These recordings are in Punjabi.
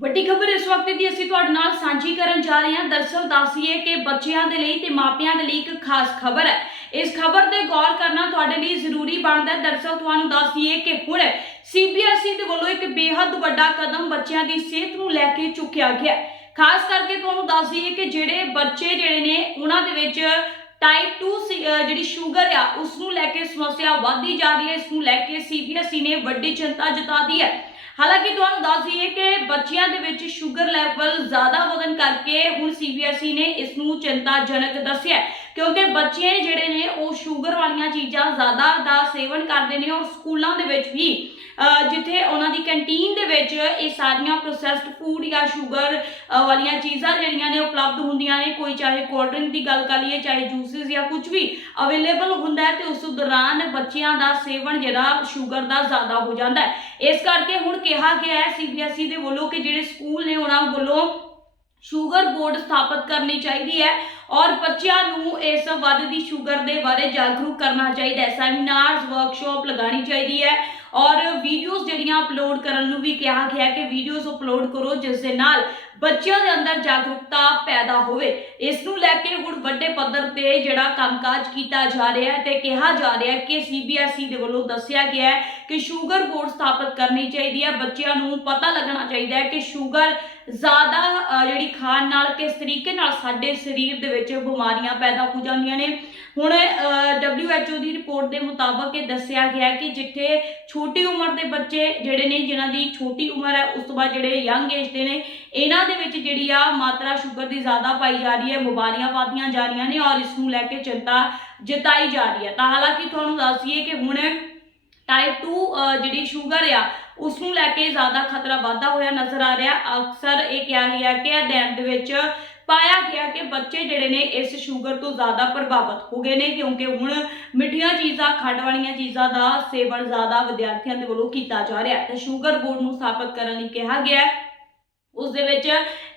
ਵੱਡੀ ਖਬਰ ਇਸ ਵਕਤ ਦੀ ਅਸੀਂ ਤੁਹਾਡੇ ਨਾਲ ਸਾਂਝੀ ਕਰਨ ਜਾ ਰਹੇ ਹਾਂ। ਦਰਸਲ ਦੱਸੀਏ ਕਿ ਬੱਚਿਆਂ ਦੇ ਲਈ ਤੇ ਮਾਪਿਆਂ ਦੇ ਲਈ ਇੱਕ ਖਾਸ ਖਬਰ ਹੈ। ਇਸ ਖਬਰ ਤੇ ਗੌਰ ਕਰਨਾ ਤੁਹਾਡੇ ਲਈ ਜ਼ਰੂਰੀ ਬਣਦਾ ਹੈ। ਦਰਸਲ ਤੁਹਾਨੂੰ ਦੱਸੀਏ ਕਿ ਹੁਣ ਸੀਬੀਐਸਈ ਦੇ ਵੱਲੋਂ ਇੱਕ ਬੇਹੱਦ ਵੱਡਾ ਕਦਮ ਬੱਚਿਆਂ ਦੀ ਸਿਹਤ ਨੂੰ ਲੈ ਕੇ ਚੁੱਕਿਆ ਗਿਆ ਖਾਸ ਕਰਕੇ ਤੁਹਾਨੂੰ ਦੱਸ ਦਈਏ ਕਿ ਜਿਹੜੇ ਬੱਚੇ ਜਿਹੜੇ ਨੇ, ਉਹਨਾਂ ਦੇ ਵਿੱਚ ਟਾਈਪ 2 ਸੀ- ਜਿਹੜੀ ਸ਼ੂਗਰ ਆ ਉਸ ਨੂੰ ਲੈ ਕੇ ਸਮੱਸਿਆ ਵਧਦੀ ਜਾ ਰਹੀ ਹੈ। ਇਸ ਨੂੰ ਲੈ ਕੇ ਸੀਬੀਐਸਈ ਨੇ ਵੱਡੀ ਚਿੰਤਾ ਜਤਾਈ ਹੈ। ਹਾਲਾਂਕਿ ਤੁਹਾਨੂੰ ਦੱਸ ਦਈਏ ਕਿ ਬੱਚਿਆਂ ਦੇ ਵਿੱਚ ਸ਼ੂਗਰ ਲੈਵਲ ਜ਼ਿਆਦਾ ਵਧਣ ਕਰਕੇ ਹੁਣ ਸੀਬੀਐਸਈ ਨੇ ਇਸ ਨੂੰ ਚਿੰਤਾਜਨਕ ਦੱਸਿਆ ਕਿਉਂਕਿ ਬੱਚੇ ਜਿਹੜੇ ਨੇ ਉਹ ਸ਼ੂਗਰ ਵਾਲੀਆਂ ਚੀਜ਼ਾਂ ਜ਼ਿਆਦਾ ਦਾ ਸੇਵਨ ਕਰਦੇ ਨੇ ਔਰ ਸਕੂਲਾਂ ਦੇ ਵਿੱਚ ਵੀ ਜਿੱਥੇ ਉਹਨਾਂ ਦੀ ਕੈਂਟੀਨ ਦੇ ਵਿੱਚ ਇਹ ਸਾਰੀਆਂ ਪ੍ਰੋਸੈਸਡ ਫੂਡ ਜਾਂ ਸ਼ੂਗਰ ਵਾਲੀਆਂ ਚੀਜ਼ਾਂ ਜਿਹੜੀਆਂ ਨੇ ਉਪਲਬਧ ਹੁੰਦੀਆਂ ਨੇ। ਕੋਈ ਚਾਹੇ ਕੋਲਡ ਡਰਿੰਕ ਦੀ ਗੱਲ ਕਰ ਲਈਏ, ਚਾਹੇ ਜੂਸਿਸ ਜਾਂ ਕੁਝ ਵੀ ਅਵੇਲੇਬਲ ਹੁੰਦਾ ਹੈ ਤੇ ਉਸ ਦੌਰਾਨ ਬੱਚਿਆਂ ਦਾ ਸੇਵਨ ਜਿਹੜਾ ਸ਼ੂਗਰ ਦਾ ਜ਼ਿਆਦਾ ਹੋ ਜਾਂਦਾ ਹੈ। ਇਸ ਕਰਕੇ ਹੁਣ ਕਿਹਾ ਗਿਆ ਹੈ ਸੀਬੀਐਸਈ ਦੇ ਵੱਲੋਂ ਕਿ ਜਿਹੜੇ ਸਕੂਲ ਨੇ ਉਹਨਾਂ ਵੱਲੋਂ ਸ਼ੂਗਰ ਬੋਰਡ ਸਥਾਪਿਤ ਕਰਨੀ ਚਾਹੀਦੀ ਹੈ ਔਰ ਬੱਚਿਆਂ ਨੂੰ ਇਸ ਵੱਧ ਦੀ ਸ਼ੂਗਰ ਦੇ ਬਾਰੇ ਜਾਗਰੂਕ ਕਰਨਾ ਚਾਹੀਦਾ ਹੈ। ਸੈਮੀਨਾਰਸ ਵਰਕਸ਼ਾਪ ਲਗਾਉਣੀ ਚਾਹੀਦੀ ਹੈ ਔਰ ਵੀਡੀਓਜ਼ ਜਿਹੜੀਆਂ ਅਪਲੋਡ ਕਰਨ ਨੂੰ ਵੀ ਕਿਹਾ ਗਿਆ ਕਿ ਵੀਡੀਓਜ਼ ਅਪਲੋਡ ਕਰੋ, ਜਿਸ ਦੇ ਨਾਲ ਬੱਚਿਆਂ ਦੇ ਅੰਦਰ ਜਾਗਰੂਕਤਾ ਪੈਦਾ ਹੋਵੇ। ਇਸ ਨੂੰ ਲੈ ਕੇ ਹੁਣ ਵੱਡੇ ਪੱਧਰ ਤੇ ਜਿਹੜਾ ਕੰਮਕਾਜ ਕੀਤਾ ਜਾ ਰਿਹਾ ਹੈ ਤੇ ਕਿਹਾ ਜਾ ਰਿਹਾ ਹੈ ਕਿ ਸੀਬੀਐਸਈ ਦੇ ਵੱਲੋਂ ਦੱਸਿਆ ਗਿਆ ਹੈ ਕਿ ਸ਼ੂਗਰ ਬੋਰਡ ਸਥਾਪਿਤ ਕਰਨੀ ਚਾਹੀਦੀ ਹੈ। ਬੱਚਿਆਂ ਨੂੰ ਪਤਾ ਲੱਗਣਾ ਚਾਹੀਦਾ ਹੈ ਕਿ ਸ਼ੂਗਰ ਜ਼ਿਆਦਾ ਜਿਹੜੀ ਖਾਣ ਨਾਲ ਕਿਸ ਤਰੀਕੇ ਨਾਲ ਸਾਡੇ ਸਰੀਰ ਦੇ ਵਿੱਚ ਬਿਮਾਰੀਆਂ ਪੈਦਾ ਹੋ ਜਾਂਦੀਆਂ ਨੇ। ਹੁਣ WHO ਦੀ ਰਿਪੋਰਟ ਦੇ ਮੁਤਾਬਕ ਇਹ ਦੱਸਿਆ ਗਿਆ ਕਿ ਜਿੱਥੇ ਛੋਟੀ ਉਮਰ ਦੇ ਬੱਚੇ ਜਿਹੜੇ ਨੇ, ਜਿਨ੍ਹਾਂ ਦੀ ਛੋਟੀ ਉਮਰ ਹੈ, ਉਸ ਤੋਂ ਬਾਅਦ ਜਿਹੜੇ ਯੰਗ ਏਜ ਦੇ ਨੇ, ਇਹਨਾਂ ਦੇ ਵਿੱਚ ਜਿਹੜੀ ਆ ਮਾਤਰਾ ਸ਼ੂਗਰ ਦੀ ਜ਼ਿਆਦਾ ਪਾਈ ਜਾ ਰਹੀ ਹੈ, ਬਿਮਾਰੀਆਂ ਵਧਦੀਆਂ ਜਾ ਰਹੀਆਂ ਨੇ ਔਰ ਇਸ ਨੂੰ ਲੈ ਕੇ ਚਿੰਤਾ ਜਤਾਈ ਜਾ ਰਹੀ ਹੈ। ਤਾਂ ਹਾਲਾਂਕਿ ਤੁਹਾਨੂੰ ਦੱਸ ਦਈਏ ਕਿ ਹੁਣ ਟਾਈਪ 2 ਜਿਹੜੀ ਸ਼ੂਗਰ ਆ ਉਸ ਨੂੰ ਲੈ ਕੇ ਜ਼ਿਆਦਾ ਖਤਰਾ ਵਾਧਾ ਹੋਇਆ ਨਜ਼ਰ ਆ ਰਿਹਾ। ਅਕਸਰ ਇਹ ਕਿਹਾ ਗਿਆ ਕਿ ਅਧਿਐਨ ਦੇ ਵਿੱਚ ਪਾਇਆ ਗਿਆ ਕਿ ਬੱਚੇ ਜਿਹੜੇ ਨੇ ਇਸ ਸ਼ੂਗਰ ਤੋਂ ਜ਼ਿਆਦਾ ਪ੍ਰਭਾਵਿਤ ਹੋ ਗਏ ਨੇ, ਕਿਉਂਕਿ ਹੁਣ ਮਿੱਠੀਆਂ ਚੀਜ਼ਾਂ, ਖੰਡ ਵਾਲੀਆਂ ਚੀਜ਼ਾਂ ਦਾ ਸੇਵਨ ਜ਼ਿਆਦਾ ਵਿਦਿਆਰਥੀਆਂ ਦੇ ਵੱਲੋਂ ਕੀਤਾ ਜਾ ਰਿਹਾ ਹੈ। ਤੇ ਸ਼ੂਗਰ ਬੋਰਡ ਨੂੰ ਸਥਾਪਿਤ ਕਰਨ ਲਈ ਕਿਹਾ ਗਿਆ ਹੈ। ਉਸ ਦੇ ਵਿੱਚ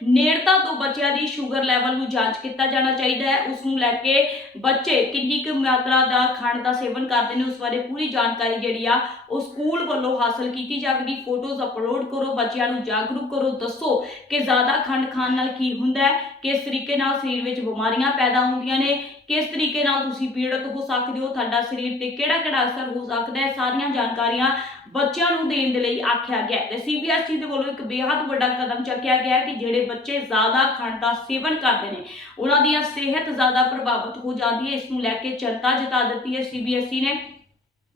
ਨੇੜਤਾ ਤੋਂ ਬੱਚਿਆਂ ਦੀ ਸ਼ੂਗਰ ਲੈਵਲ ਨੂੰ ਜਾਂਚ ਕੀਤਾ ਜਾਣਾ ਚਾਹੀਦਾ ਹੈ। ਉਸ ਨੂੰ ਲੈ ਕੇ ਬੱਚੇ ਕਿੰਨੀ ਕੁ ਮਾਤਰਾ ਦਾ ਖੰਡ ਦਾ ਸੇਵਨ ਕਰਦੇ ਨੇ, ਉਸ ਬਾਰੇ ਪੂਰੀ ਜਾਣਕਾਰੀ ਜਿਹੜੀ ਆ ਉਹ ਸਕੂਲ ਵੱਲੋਂ ਹਾਸਲ ਕੀਤੀ ਜਾਵੇਗੀ। ਫੋਟੋਜ਼ ਅਪਲੋਡ ਕਰੋ, ਬੱਚਿਆਂ ਨੂੰ ਜਾਗਰੂਕ ਕਰੋ, ਦੱਸੋ ਕਿ ਜ਼ਿਆਦਾ ਖੰਡ ਖਾਣ ਨਾਲ ਕੀ ਹੁੰਦਾ ਹੈ, ਕਿਸ ਤਰੀਕੇ ਨਾਲ ਸਰੀਰ ਵਿੱਚ ਬਿਮਾਰੀਆਂ ਪੈਦਾ ਹੁੰਦੀਆਂ ਨੇ, ਕਿਸ ਤਰੀਕੇ ਨਾਲ ਤੁਸੀਂ ਪੀੜਤ ਹੋ ਸਕਦੇ ਹੋ, ਤੁਹਾਡਾ ਸਰੀਰ ਤੇ ਕਿਹੜਾ ਕਿਹੜਾ ਅਸਰ ਹੋ ਸਕਦਾ ਹੈ, ਸਾਰੀਆਂ ਜਾਣਕਾਰੀਆਂ ਬੱਚਿਆਂ ਨੂੰ ਦੇਣ ਦੇ ਲਈ ਆਖਿਆ ਗਿਆ ਹੈ। ਤੇ ਸੀਬੀਐਸਈ ਦੇ ਵੱਲੋਂ ਇੱਕ ਬੇहद ਵੱਡਾ ਕਦਮ ਚੱਕਿਆ ਗਿਆ ਕਿ ਜਿਹੜੇ ਬੱਚੇ ਜ਼ਿਆਦਾ ਖੰਡ ਦਾ ਸੇਵਨ ਕਰਦੇ ਨੇ, ਉਹਨਾਂ ਦੀਆਂ ਸਿਹਤ ਜ਼ਿਆਦਾ ਪ੍ਰਭਾਵਿਤ ਹੋ ਜਾਂਦੀ ਹੈ। ਇਸ ਨੂੰ ਲੈ ਕੇ ਚਿੰਤਾ ਜਤਾ ਦਿੱਤੀ ਹੈ ਸੀਬੀਐਸਈ ਨੇ।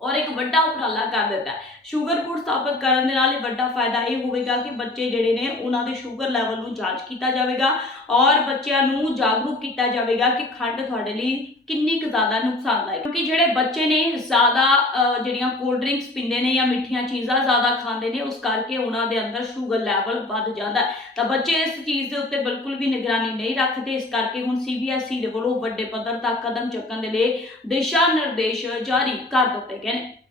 ਔਰ ਇੱਕ ਵੱਡਾ ਉਪਰਾਲਾ ਕਰ ਦਿੱਤਾ ਹੈ। ਸ਼ੂਗਰ ਬੋਰਡ ਸਥਾਪਿਤ ਕਰਨ ਦੇ ਨਾਲ ਇਹ ਵੱਡਾ ਫਾਇਦਾ ਇਹ ਹੋਵੇਗਾ ਕਿ ਬੱਚੇ ਜਿਹੜੇ ਨੇ, ਉਹਨਾਂ ਦੇ ਸ਼ੂਗਰ ਲੈਵਲ ਨੂੰ ਜਾਂਚ ਕੀਤਾ ਜਾਵੇਗਾ ਔਰ ਬੱਚਿਆਂ ਨੂੰ ਜਾਗਰੂਕ ਕੀਤਾ ਜਾਵੇਗਾ ਕਿ ਖੰਡ ਤੁਹਾਡੇ ਲਈ ਕਿੰਨੀ ਕੁ ਜ਼ਿਆਦਾ ਨੁਕਸਾਨਦਾਇਕ ਕਿਉਂਕਿ ਜਿਹੜੇ ਬੱਚੇ ਨੇ ਜ਼ਿਆਦਾ ਜਿਹੜੀਆਂ ਕੋਲਡ ਡਰਿੰਕਸ ਪੀਂਦੇ ਨੇ ਜਾਂ ਮਿੱਠੀਆਂ ਚੀਜ਼ਾਂ ਜ਼ਿਆਦਾ ਖਾਂਦੇ ਨੇ, ਉਸ ਕਰਕੇ ਉਹਨਾਂ ਦੇ ਅੰਦਰ ਸ਼ੂਗਰ ਲੈਵਲ ਵੱਧ ਜਾਂਦਾ ਤਾਂ ਬੱਚੇ ਇਸ ਚੀਜ਼ ਦੇ ਉੱਤੇ ਬਿਲਕੁਲ ਵੀ ਨਿਗਰਾਨੀ ਨਹੀਂ ਰੱਖਦੇ, ਇਸ ਕਰਕੇ ਹੁਣ ਸੀਬੀਐਸਈ ਦੇ ਵੱਲੋਂ ਵੱਡੇ ਪੱਧਰ ਤੱਕ ਕਦਮ ਚੁੱਕਣ ਦੇ ਲਈ ਦਿਸ਼ਾ ਨਿਰਦੇਸ਼ ਜਾਰੀ ਕਰ ਦਿੱਤੇ ਗਏ ਨੇ